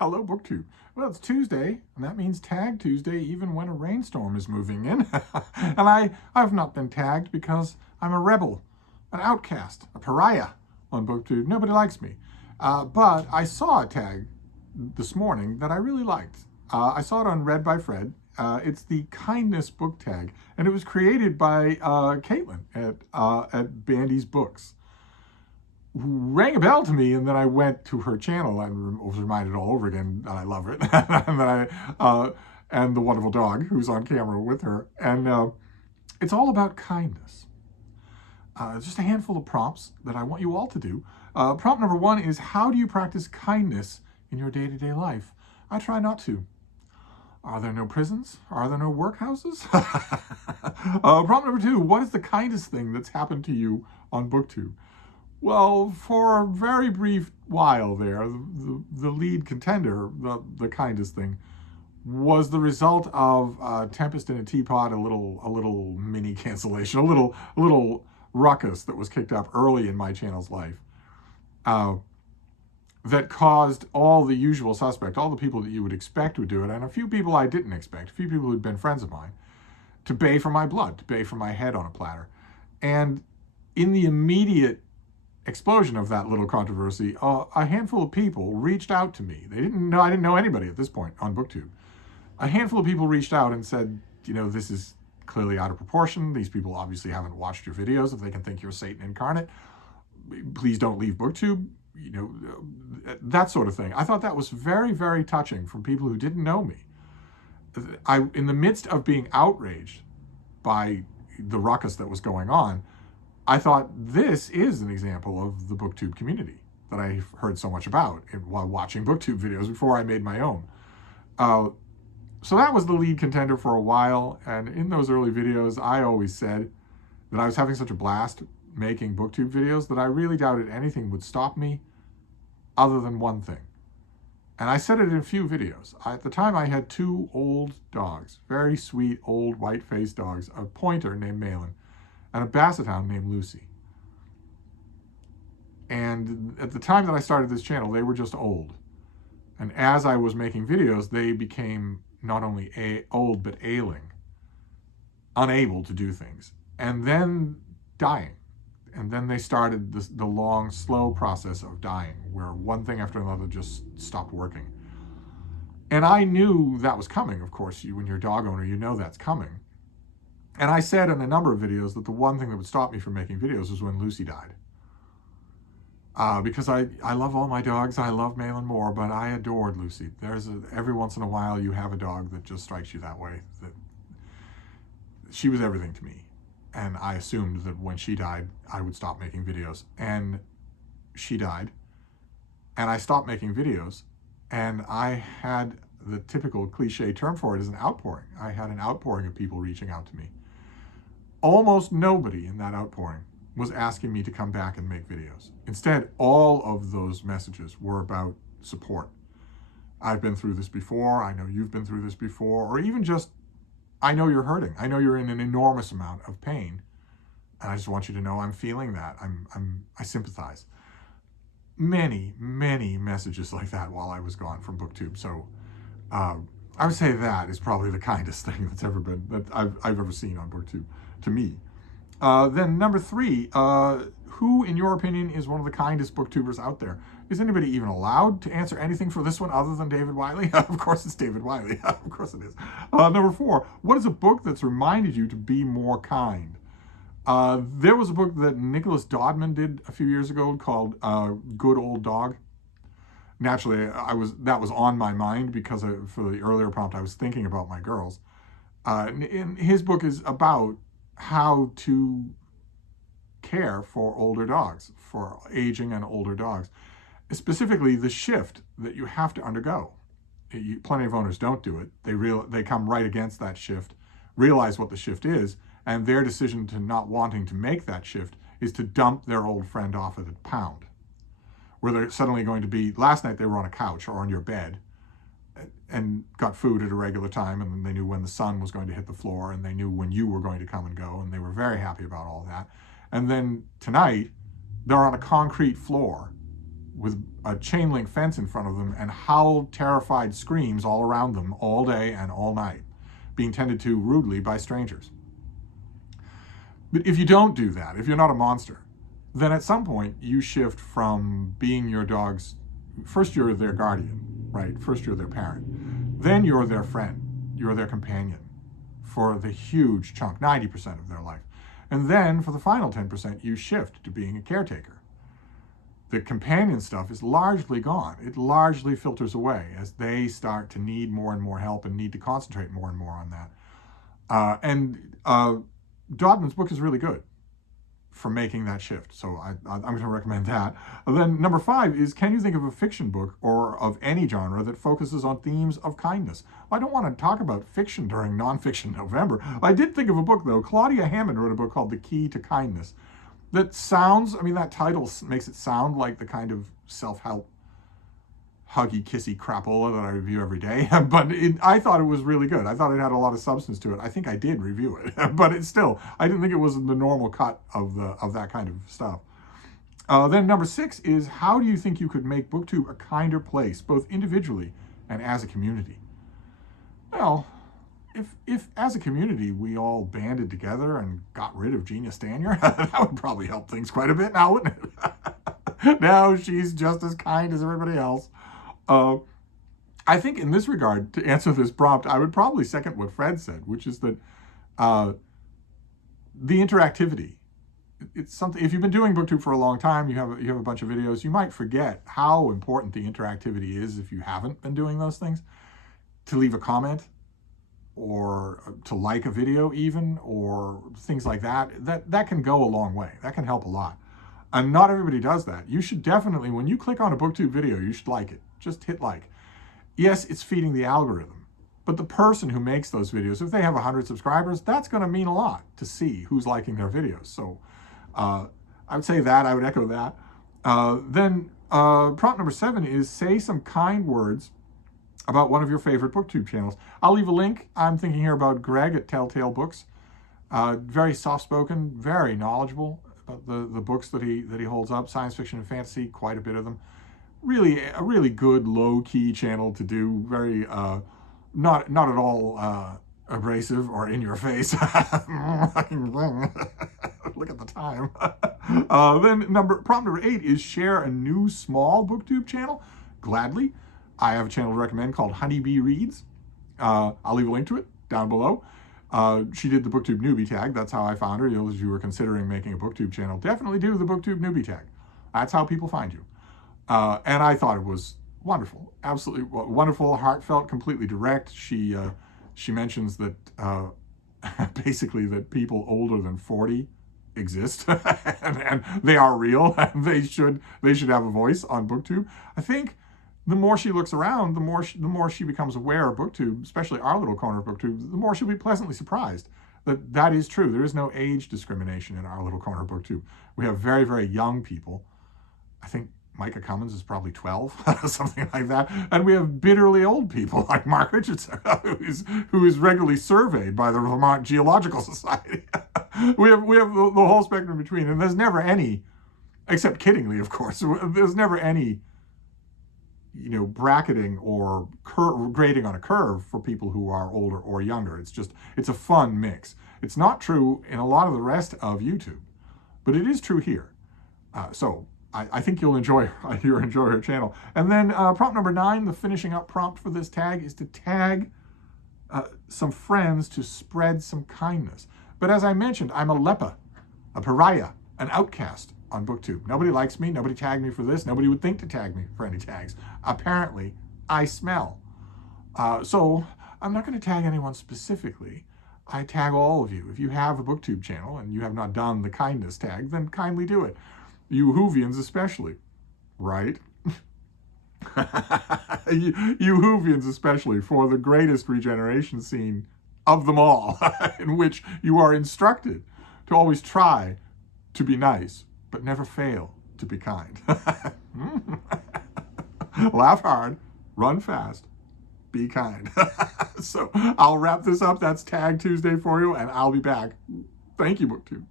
Hello, BookTube. Well, it's Tuesday, and that means Tag Tuesday even when a rainstorm is moving in. And I've not been tagged because I'm a rebel, an outcast, a pariah on BookTube. Nobody likes me. But I saw a tag this morning that I really liked. I saw it on Read by Fred. It's the kindest book tag, and it was created by Kaitln at Bandys Books, who rang a bell to me, and then I went to her channel and was reminded all over again that I love it, and the wonderful dog who's on camera with her, and it's all about kindness. Just a handful of prompts that I want you all to do. Prompt number one is, how do you practice kindness in your day-to-day life? I try not to. Are there no prisons? Are there no workhouses? Prompt number two, what is the kindest thing that's happened to you on BookTube? Well, for a very brief while there, the lead contender, the kindest thing, was the result of Tempest in a Teapot, a little mini cancellation, a little ruckus that was kicked up early in my channel's life, that caused all the usual suspect, all the people that you would expect would do it, and a few people I didn't expect, a few people who'd been friends of mine, to bay for my blood, to bay for my head on a platter. And in the immediate explosion of that little controversy, a handful of people reached out to me. I didn't know anybody at this point on BookTube. A handful of people reached out and said, this is clearly out of proportion. These people obviously haven't watched your videos. If they can think you're Satan incarnate, please don't leave BookTube. That sort of thing. I thought that was very, very touching from people who didn't know me. In the midst of being outraged by the ruckus that was going on, I thought this is an example of the BookTube community that I heard so much about while watching BookTube videos before I made my own. So that was the lead contender for a while, and in those early videos, I always said that I was having such a blast making BookTube videos that I really doubted anything would stop me other than one thing. And I said it in a few videos. At the time, I had two old dogs, very sweet, old, white-faced dogs, a pointer named Malin, and a basset hound named Lucy. And at the time that I started this channel, they were just old. And as I was making videos, they became not only old, but ailing, unable to do things, and then dying. And then they started the long, slow process of dying, where one thing after another just stopped working. And I knew that was coming, of course. When you're a dog owner, you know that's coming. And I said in a number of videos that the one thing that would stop me from making videos was when Lucy died. Because I love all my dogs, I love Malin more, but I adored Lucy. Every once in a while you have a dog that just strikes you that way. That she was everything to me. And I assumed that when she died, I would stop making videos. And she died. And I stopped making videos. And I had the typical cliche term for it is an outpouring. I had an outpouring of people reaching out to me. Almost nobody in that outpouring was asking me to come back and make videos. Instead, all of those messages were about support. I've been through this before. I know you've been through this before. Or even just, I know you're hurting. I know you're in an enormous amount of pain. And I just want you to know I'm feeling that. I sympathize. Many, many messages like that while I was gone from BookTube. So I would say that is probably the kindest thing that's ever been, that I've ever seen on BookTube to me. Then number three, who, in your opinion, is one of the kindest booktubers out there? Is anybody even allowed to answer anything for this one other than David Wiley? Of course it's David Wiley. Of course it is. Number four, what is a book that's reminded you to be more kind? There was a book that Nicholas Dodman did a few years ago called Good Old Dog. Naturally, that was on my mind because for the earlier prompt, I was thinking about my girls. And his book is about how to care for older dogs, for aging and older dogs. Specifically, the shift that you have to undergo. Plenty of owners don't do it. They come right against that shift, realize what the shift is, and their decision to not wanting to make that shift is to dump their old friend off at the pound, where they're suddenly going to be, last night they were on a couch or on your bed and got food at a regular time, and they knew when the sun was going to hit the floor, and they knew when you were going to come and go, and they were very happy about all that. And then tonight, they're on a concrete floor with a chain link fence in front of them and howl terrified screams all around them all day and all night, being tended to rudely by strangers. But if you don't do that, if you're not a monster, then at some point you shift from being your dog's, first you're their guardian, right? First you're their parent. Then you're their friend. You're their companion for the huge chunk, 90% of their life. And then for the final 10%, you shift to being a caretaker. The companion stuff is largely gone. It largely filters away as they start to need more and more help and need to concentrate more and more on that. Dodman's book is really good for making that shift. So I'm going to recommend that. And then number 5 is, can you think of a fiction book or of any genre that focuses on themes of kindness? I don't want to talk about fiction during nonfiction November. I did think of a book, though. Claudia Hammond wrote a book called The Key to Kindness. That sounds, I mean, that title makes it sound like the kind of self-help, huggy, kissy crapola that I review every day. But I thought it was really good. I thought it had a lot of substance to it. I think I did review it, but it's still, I didn't think it was the normal cut of that kind of stuff. Then number 6 is, how do you think you could make BookTube a kinder place, both individually and as a community? Well, if as a community we all banded together and got rid of Gina Stanier, that would probably help things quite a bit now, wouldn't it? Now she's just as kind as everybody else. I think in this regard, to answer this prompt, I would probably second what Fred said, which is that the interactivity, it's something, if you've been doing BookTube for a long time, you have a bunch of videos, you might forget how important the interactivity is if you haven't been doing those things. To leave a comment, or to like a video even, or things like that, that can go a long way. That can help a lot. And not everybody does that. You should definitely, when you click on a BookTube video, you should like it. Just hit like. Yes, it's feeding the algorithm, but the person who makes those videos, if they have 100 subscribers, that's going to mean a lot to see who's liking their videos. So I would say that, I would echo that. Then prompt number 7 is, say some kind words about one of your favorite BookTube channels. I'll leave a link. I'm thinking here about Greg at Telltale Books. Very soft-spoken, very knowledgeable about the books that he holds up, science fiction and fantasy, quite a bit of them. Really, a really good low-key channel to do. Very, not at all abrasive or in your face. Look at the time. Then prompt number 8 is, share a new small BookTube channel. Gladly. I have a channel to recommend called Honeybee Reads. I'll leave a link to it down below. She did the BookTube newbie tag. That's how I found her. You know, if you were considering making a BookTube channel, definitely do the BookTube newbie tag. That's how people find you. And I thought it was wonderful, absolutely wonderful, heartfelt, completely direct. She mentions that basically that people older than 40 exist and they are real, and they should have a voice on BookTube. I think the more she looks around, the more she becomes aware of BookTube, especially our little corner of BookTube, the more she'll be pleasantly surprised that is true. There is no age discrimination in our little corner of BookTube. We have very, very young people. I think Micah Cummins is probably 12, something like that. And we have bitterly old people like Mark Richardson, who is regularly surveyed by the Vermont Geological Society. we have the whole spectrum between, and there's never any, except kiddingly, of course, there's never any, you know, bracketing or grading on a curve for people who are older or younger. It's a fun mix. It's not true in a lot of the rest of YouTube, but it is true here. So I think you'll enjoy her channel. And then prompt number 9, the finishing up prompt for this tag, is to tag some friends to spread some kindness. But as I mentioned, I'm a leper, a pariah, an outcast on BookTube. Nobody likes me. Nobody tagged me for this. Nobody would think to tag me for any tags. Apparently, I smell. So I'm not going to tag anyone specifically. I tag all of you. If you have a BookTube channel and you have not done the kindness tag, then kindly do it. You Whovians especially, right? you Whovians especially, for the greatest regeneration scene of them all, in which you are instructed to always try to be nice, but never fail to be kind. Laugh hard, run fast, be kind. So I'll wrap this up. That's Tag Tuesday for you, and I'll be back. Thank you, BookTube.